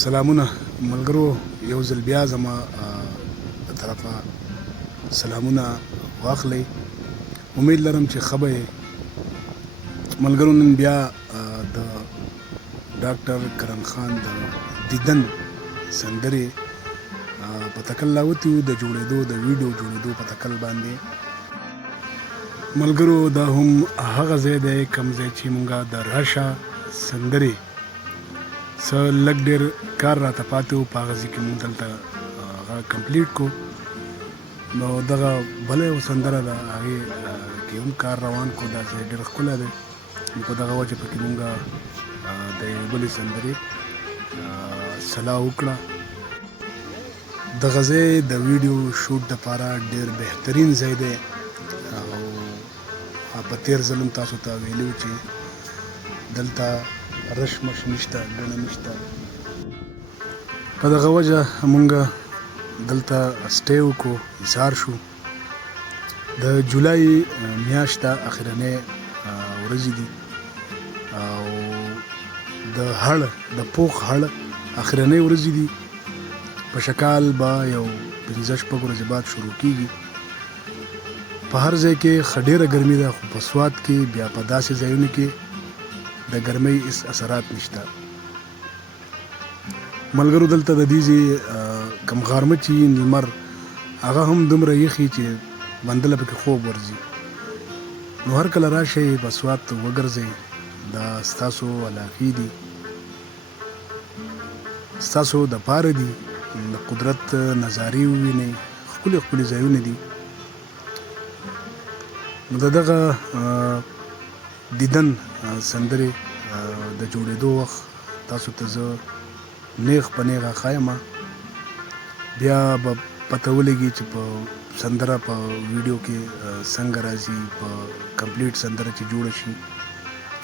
سلامونه ملګرو، یو ځل بیا زما په طرفه سلامونه واخلئ. امید لرم چې ښه به یې. ملګرو، نن بیا د ډاکټر کرن خان د دیدن سندرې په تکل راوتي وو، د جوړېدو د ویډیو جوړېدو په تکل باندې. ملګرو، دا هم هغه ځای دی کوم ځای چې مونږه د راشه سندرې څه لږ ډېر کار راته پاتې و، په هغه ځای کې مونږ دلته هغه کمپلیټ کړو. نو دغه بله یو سندره ده، هغې کې هم کار روان کړو. دا ځای ډېر ښکلی دی. نو په دغه وجه پکې مونږ د یوې بلې سندرې سلا وکړه. دغه ځای د ویډیو شوټ دپاره ډېر بهترین ځای دی او په تېر ځل هم تاسو ته ویلي وو چې دلته رش مش نشته، ګڼه نشته. په دغه وجه مونږ دلته سټې وکړو، ایسار شو. د جولای میاشته اخرنۍ ورځې دي او د هړ د پوخ هړ اخرنۍ ورځې دي. په شکال به یو 15-16 ورځې بعد شروع کېږي. په هر ځای کې ښه ډېره ګرمي ده، خو په سوات کې بیا په داسې ځایونو کې د ګرمۍ هېڅ اثرات نشته. ملګرو، دلته د دې ځای کوم غرمه چې لمر هغه هم دومره یخي چې بنده له پکې خوب ورځي. نو هر کله راشئ په سوات وګرځئ، دا ستاسو علاقې دي، ستاسو دپاره دي. د قدرت نظارې ووینئ، ښکلي ښکلي ځایونه دي. نو د دغه دیدن سندرې د جوړېدو وخت تاسو ته زه نیغ په نیغه ښایم. بیا به پته ولګي چې په سندره په ویډیو کې څنګه راځي. په کمپلیټ سندره چې جوړه شي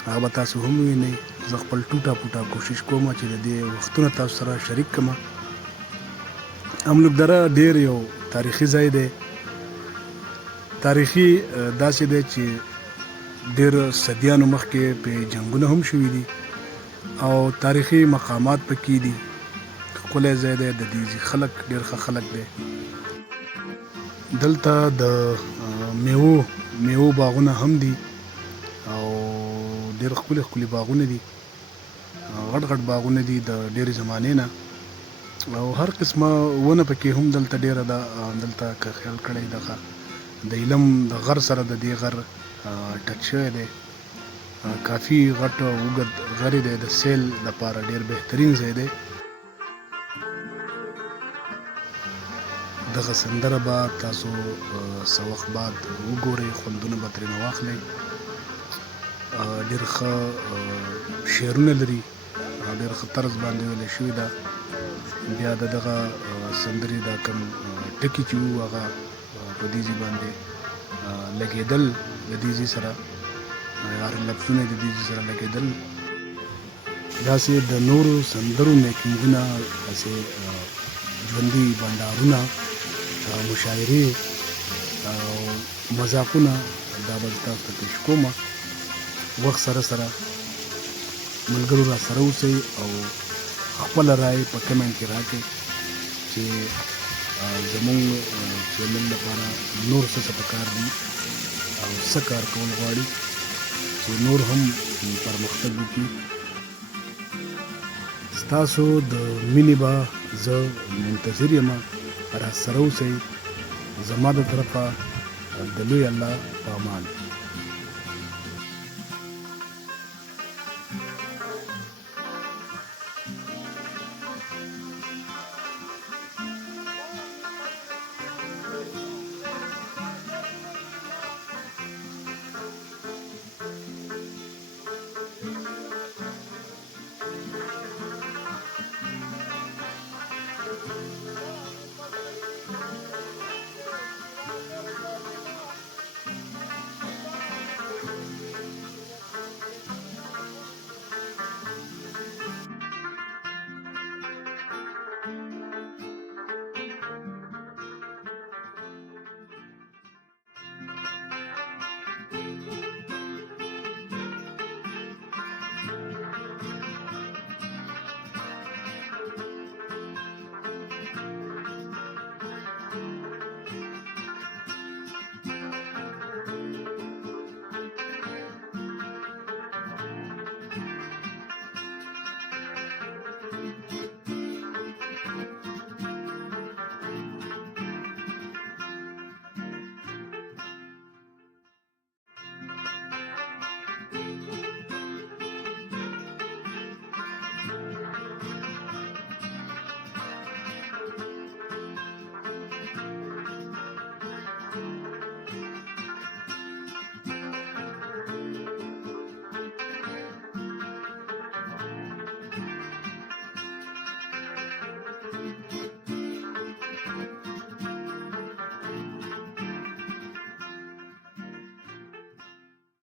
هغه به تاسو هم ووینئ. زه خپل ټوټه پوټه کوشش کوم چې د دې وختونه تاسو سره شریک کړم. املوک دره ډېر یو تاریخي ځای دی. تاریخي داسې دی چې ډېر صدیانو مخکې پې جنګونه هم شوي دي او تاریخي مقامات پکې دي. ښکلی ځای دی. د دې ځای خلک ډېر ښه خلک دی. دلته د میوو باغونه هم دي او ډېر ښکلي ښکلي باغونه دي، غټ غټ باغونه دي د ډېرې زمانې نه. او هر قسمه ونه پکې هم دلته ډېره ده. دلته که خیال کړی دغه د علم د غر سره د دې غر ټچ شوی دی. کافي غټ اوږد غر دی. د سیل دپاره ډېر بهترین ځای دی. دغه سندره به تاسو څه وخت بعد وګورئ، خوندونه به ترېنه واخلئ. ډېر ښه شعرونه لري، ډېر ښه طرز باندې ویلې شوې ده. بیا د دغه سندرې دا کوم ټکي چې وو هغه په دې ځای باندې لګېدل، د دې ځای سره هر لفظونه د دې ځای سره لګېدل. داسې د نورو سندرو میکینګونه، داسې ژوندي بنډارونه، مشاعرې او مذاقونه دا به تاسو ته پیش کوم. وخت سره سره ملګرو را سره اوسئ او خپله رایې په کمنټ کې راکړئ چې زموږ چینل لپاره نور څه پکار دي او څه کار کول غواړي چې نور هم پرمختګ وکړي. ستاسو د مینې به زه منتظر یم. را سره اوسئ. زما د طرفه د لوی الله په امان.